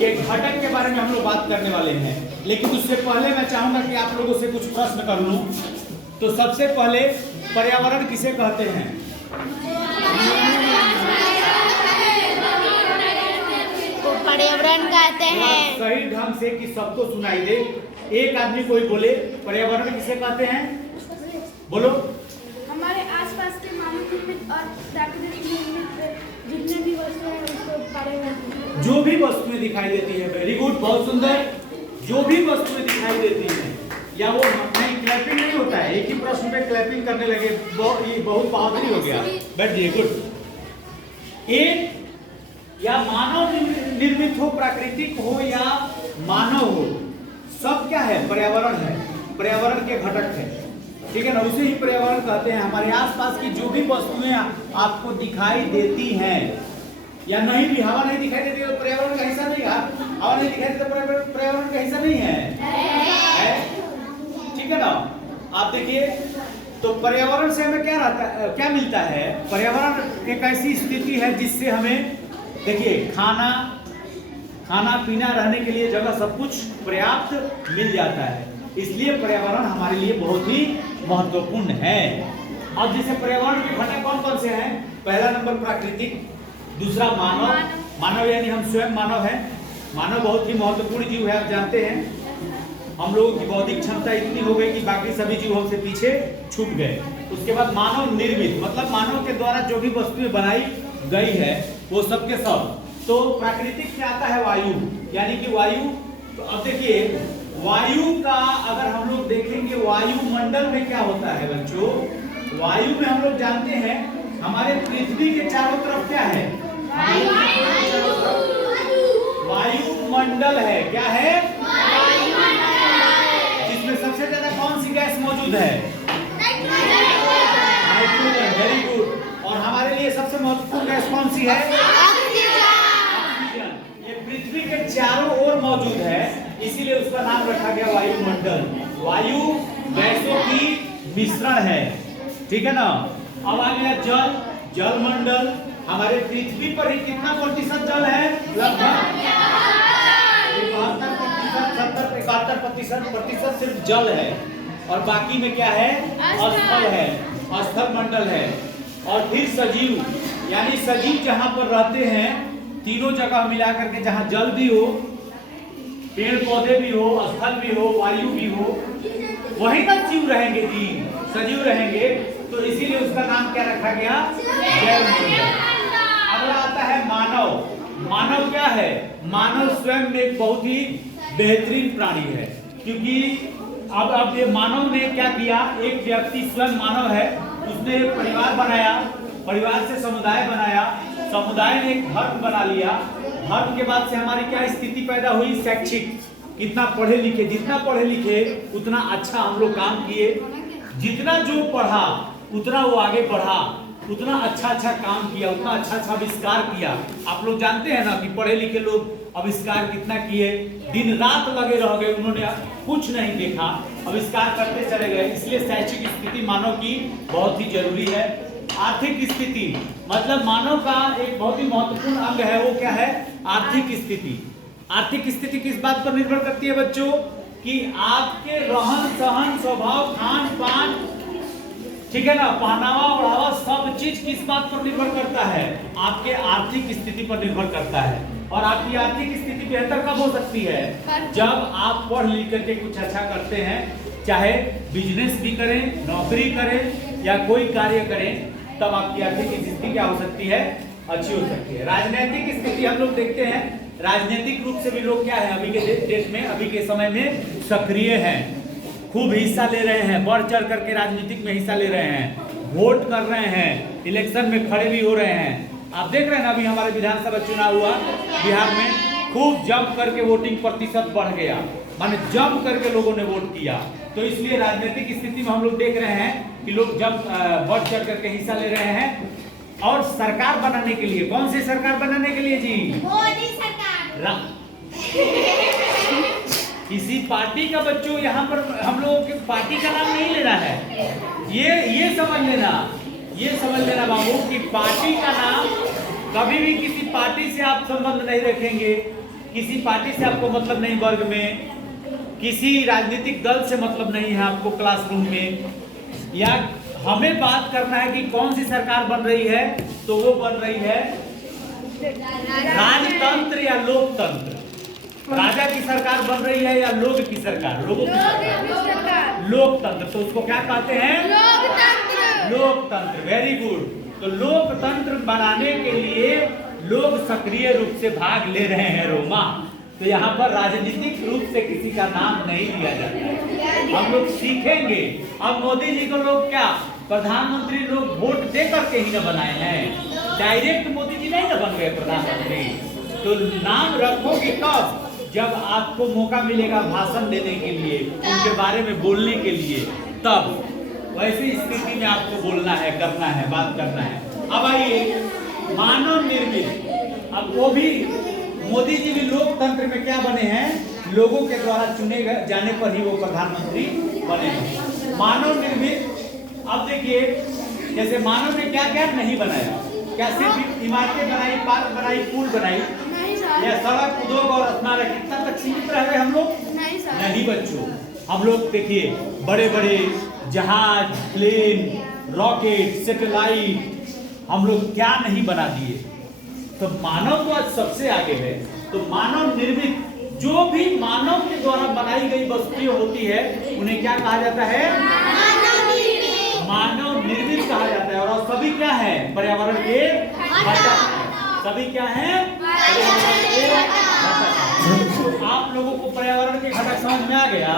के घटक के बारे में हम लोग बात करने वाले हैं। लेकिन उससे पहले मैं चाहूंगा कि आप लोगों से कुछ प्रश्न कर लूं। तो सबसे पहले पर्यावरण किसे कहते हैं? पर्यावरण कहते हैं। सही ढंग से कि सबको सुनाई दे। एक आदमी कोई बोले पर्यावरण किसे कहते हैं? बोलो। हमारे आसपास के मानव निर्मित और प्राकृतिक निर्मित जितने भी वस्तुएं हैं उसको पर्यावरण। जो भी वस्तुएं दिखाई देती है, वेरी गुड, बहुत सुंदर। जो भी वस्तुएं दिखाई देती हैं, या वो नहीं, क्लैपिंग नहीं होता है, एक ही प्रश्न पे क्लैपिंग करने लगे, ये बहुत बहादुरी हो गया। बैठ जाइए, गुड। एक या मानव निर्मित हो, प्राकृतिक हो या मानव हो, सब क्या है? पर्यावरण है, पर्यावरण के घटक है, ठीक है ना? उसे ही पर्यावरण कहते हैं। हमारे आसपास की जो भी वस्तुएं आपको दिखाई देती हैं, या नहीं भी, हवा नहीं दिखाई देती तो पर्यावरण का हिस्सा नहीं है। हवा नहीं दिखाई देती तो पर्यावरण का हिस्सा नहीं है, ठीक है ना? आप देखिए, तो पर्यावरण से हमें क्या मिलता है? पर्यावरण एक ऐसी स्थिति है जिससे हमें, देखिए, खाना पीना, रहने के लिए जगह, सब कुछ पर्याप्त मिल जाता है। इसलिए पर्यावरण हमारे लिए बहुत ही महत्वपूर्ण है। अब जैसे पर्यावरण के घटक कौन कौन से हैं? पहला नंबर प्राकृतिक, दूसरा मानव यानी हम स्वयं मानव हैं। मानव बहुत ही महत्वपूर्ण जीव है, आप जानते हैं। हम लोगों की बौद्धिक क्षमता इतनी हो गई कि बाकी सभी जीव हमसे पीछे छूट गए। उसके बाद मानव निर्मित, मतलब मानव के द्वारा जो भी वस्तुएं बनाई गई है वो सब के सब। तो प्राकृतिक से आता है वायु, यानी कि वायु। तो अब देखिए, वायु का अगर हम लोग देखेंगे, वायुमंडल में क्या होता है बच्चों? वायु में हम लोग जानते हैं हमारे पृथ्वी के चारों तरफ क्या है? वायुमंडल है। क्या है? जिसमें सबसे ज्यादा कौन सी गैस मौजूद है? Nitrogen, very good. और हमारे लिए सबसे महत्वपूर्ण गैस कौन सी है? ऑक्सीजन। ये पृथ्वी के चारों ओर मौजूद है, इसीलिए उसका नाम रखा गया वायुमंडल। वायु गैसों की मिश्रण है, ठीक है ना? अब आ गया जल, जलमंडल। हमारे पृथ्वी पर ही कितना प्रतिशत जल है? लगभग 71% सिर्फ जल है, और बाकी में क्या है? स्थल है, स्थल मंडल है। और फिर सजीव, यानी सजीव जहां पर रहते हैं, तीनों जगह मिला करके, जहां जल भी हो, पेड़ पौधे भी हो, स्थल भी हो, वायु भी हो, वहीं तक जीव रहेंगे जी, सजीव रहेंगे। तो इसीलिए उसका नाम क्या रखा गया? जैवमंडल। अगला आता है मानव। मानव क्या है? मानव स्वयं में एक बहुत ही बेहतरीन प्राणी है, क्योंकि अब ये मानव ने क्या किया? एक व्यक्ति स्वयं मानव है, उसने एक परिवार बनाया, परिवार से समुदाय बनाया, समुदाय ने एक धर्म बना लिया। धर्म के बाद से हमारी क्या स्थिति पैदा हुई? शैक्षिक। कितना पढ़े लिखे, जितना पढ़े लिखे उतना अच्छा हम लोग काम किए, जितना जो पढ़ा उतना वो आगे बढ़ा, उतना अच्छा काम किया, उतना अच्छा आविष्कार किया। आप लोग जानते हैं ना कि पढ़े लिखे लोग आविष्कार कितना किए, दिन रात लगे रह गए, उन्होंने कुछ नहीं देखा, आविष्कार करते चले गए। इसलिए शैक्षिक स्थिति मानव की बहुत ही जरूरी है। आर्थिक स्थिति, मतलब मानव का एक बहुत ही महत्वपूर्ण अंग है, वो क्या है? आर्थिक स्थिति। आर्थिक स्थिति किस बात पर निर्भर करती है बच्चों? कि आपके रहन सहन, स्वभाव, खान पान, ठीक है ना, पहनावा ओढ़ावा, सब चीज किस बात पर निर्भर करता है? आपके आर्थिक स्थिति पर निर्भर करता है। और आपकी आर्थिक स्थिति बेहतर कब हो सकती है? जब आप पढ़ लिख करके कुछ अच्छा करते हैं, चाहे बिजनेस भी करें, नौकरी करें या कोई कार्य करें, तब आपकी आर्थिक स्थिति क्या हो सकती है? अच्छी हो सकती है। राजनीतिक स्थिति हम लोग देखते हैं, राजनीतिक रूप से भी लोग क्या है? अभी के देश में, अभी के समय में सक्रिय हैं, खूब हिस्सा ले रहे हैं, बढ़ चढ़ करके राजनीतिक में हिस्सा ले रहे हैं, वोट कर रहे हैं, इलेक्शन में खड़े भी हो रहे हैं। आप देख रहे हैं ना, अभी हमारे विधानसभा चुनाव हुआ बिहार में, खूब जम करके वोटिंग प्रतिशत बढ़ गया, माने जम करके लोगों ने वोट किया। तो इसलिए राजनीतिक स्थिति में हम लोग देख रहे हैं कि लोग जब बढ़ चढ़ करके हिस्सा ले रहे हैं। और सरकार बनाने के लिए, कौन सी सरकार बनाने के लिए जी? मोदी सरकार। किसी पार्टी का बच्चों यहाँ पर हम लोगों के पार्टी का नाम नहीं लेना है, ये समझ लेना, ये समझ लेना बाबू कि पार्टी का नाम, कभी भी किसी पार्टी से आप संबंध नहीं रखेंगे, किसी पार्टी से आपको मतलब नहीं, वर्ग में किसी राजनीतिक दल से मतलब नहीं है आपको क्लासरूम में, या हमें बात करना है कि कौन सी सरकार बन रही है, तो वो बन रही है राजतंत्र या लोकतंत्र। राजा की सरकार बन रही है या लोग की सरकार, लोगों की सरकार, लोकतंत्र। तो उसको क्या कहते हैं? लोकतंत्र। Very good. तो लोकतंत्र बनाने के लिए लोग सक्रिय रूप से भाग ले रहे हैं रोमा। तो यहाँ पर राजनीतिक रूप से किसी का नाम नहीं लिया जाता है। हम लोग सीखेंगे। अब मोदी जी को लोग क्या प्रधानमंत्री लोग वोट दे करके ही न बनाए हैं, डायरेक्ट मोदी जी नहीं न बन गए प्रधानमंत्री। तो नाम रखोगे कब? जब आपको मौका मिलेगा भाषण देने के लिए, उनके बारे में बोलने के लिए, तब वैसी स्थिति में आपको बोलना है, करना है, बात करना है। अब आइए मानव निर्मित। अब वो भी मोदी जी भी लोकतंत्र में क्या बने हैं? लोगों के द्वारा चुने जाने पर ही वो प्रधानमंत्री बने हैं। मानव निर्मित, अब देखिए जैसे मानव ने क्या क्या नहीं बनाया। क्या सिर्फ इमारतें बनाई, पार्क बनाई, पुल बनाई, या सड़क, उद्योग और अपना कितना तक सीमित रह गए हम लोग? नहीं बच्चों, हम लोग देखिए बड़े बड़े जहाज, प्लेन, रॉकेट, सैटेलाइट हम लोग क्या नहीं बना दिए। तो मानव तो आज सबसे आगे है। तो मानव निर्मित, जो भी मानव के द्वारा बनाई गई वस्तुएं होती है उन्हें क्या कहा जाता है? मानव निर्मित कहा जाता है। और सभी क्या है? पर्यावरण के घटक। सभी क्या हैं? पर्यावरण के घटक। आप लोगों को पर्यावरण के घटक समझ में आ गया?